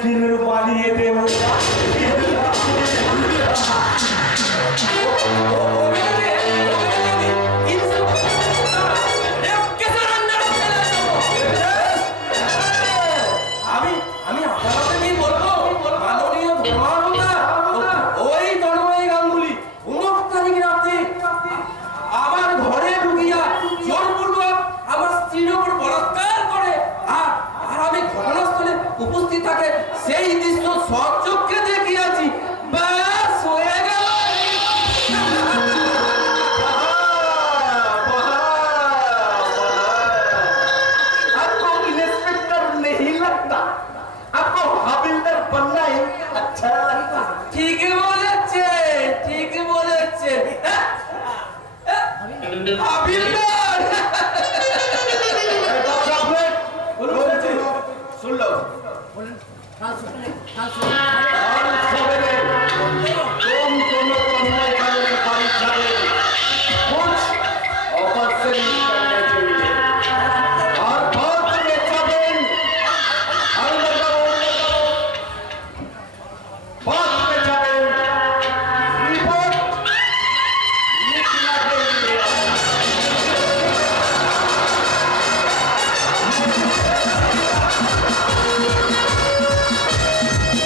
primeiro উপস্থিত থাকে সেই দৃশ্য সচক্ষে দেখিয়াছি। আচ্ছা। ঠিকই বলেছে ঠিকই বলেছে। হ্যাঁ? হ্যাঁ? হাবিলদার। 다시보 내,